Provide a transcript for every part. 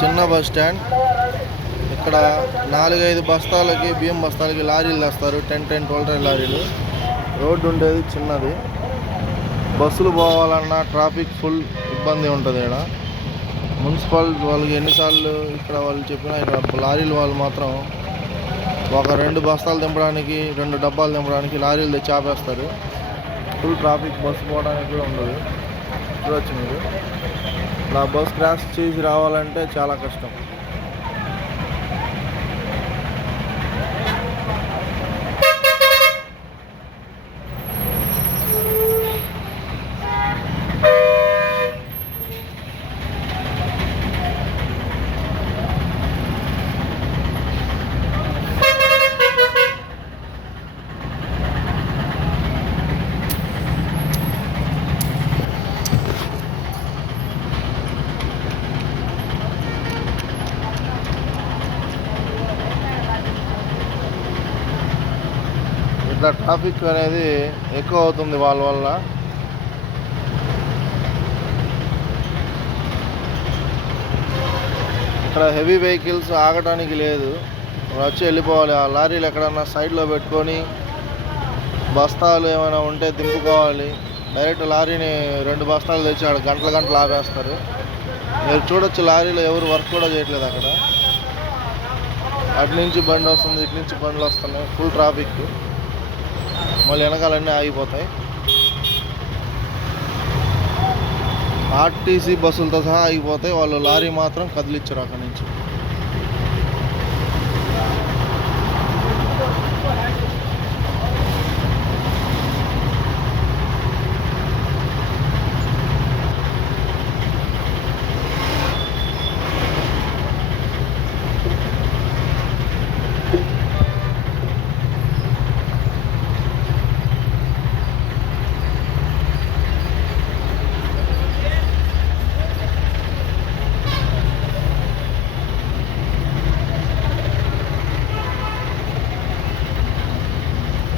చిన్న bus stand. ఇక్కడ 4-5 బస్తాలకి బియ్యం బస్తాలకి లారీలు తెస్తారు. 10-12 ట్రైన్ లారీలు. రోడ్డు ఉండేది చిన్నది. బస్సులు పోవాలన్నా ట్రాఫిక్ ఫుల్ ఇబ్బంది ఉంటుంది. ఇక్కడ మున్సిపల్ వాళ్ళకి ఎన్నిసార్లు ఇక్కడ వాళ్ళు చెప్పినా ఇక్కడ లారీలు వాళ్ళు మాత్రం ఒక 2 బస్తాలు దింపడానికి 2 డబ్బాలు దింపడానికి లారీలు తెచ్చి ఆపేస్తారు. ఫుల్ ట్రాఫిక్, బస్సు పోవడానికి కూడా ఉండదు. చూడవచ్చు మీరు. ఇలా బస్ క్రాష్ చేసి రావాలంటే చాలా కష్టం. ఇట్లా ట్రాఫిక్ అనేది ఎక్కువ అవుతుంది వాళ్ళ వల్ల. ఇక్కడ హెవీ వెహికల్స్ ఆగడానికి లేదు, వచ్చి వెళ్ళిపోవాలి. ఆ లారీలు ఎక్కడన్నా సైడ్లో పెట్టుకొని బస్తాలు ఏమైనా ఉంటే దింపుకోవాలి. డైరెక్ట్ లారీని 2 బస్తాలు తెచ్చి ఆడ గంటలు ఆపేస్తారు. మీరు చూడొచ్చు, లారీలో ఎవరు వర్క్ కూడా చేయట్లేదు అక్కడ. అటు నుంచి బండి వస్తుంది, ఇటు నుంచి బండ్లు వస్తున్నాయి. Full traffic. మళ్ళీ వెనకాలన్నీ ఆగిపోతాయి. ఆర్టీసీ బస్సులతో సహా ఆగిపోతాయి. వాళ్ళు లారీ మాత్రం కదిలిచ్చారు అక్కడి నుంచి.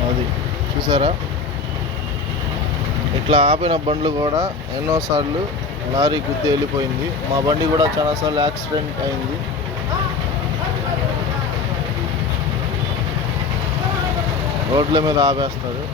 అది చూసారా, ఇట్లా ఆపిన బండ్లు కూడా ఎన్నోసార్లు లారీ గుద్ది వెళ్ళిపోయింది. మా బండి కూడా చాలాసార్లు యాక్సిడెంట్ అయింది. రోడ్ల మీద ఆపేస్తారు.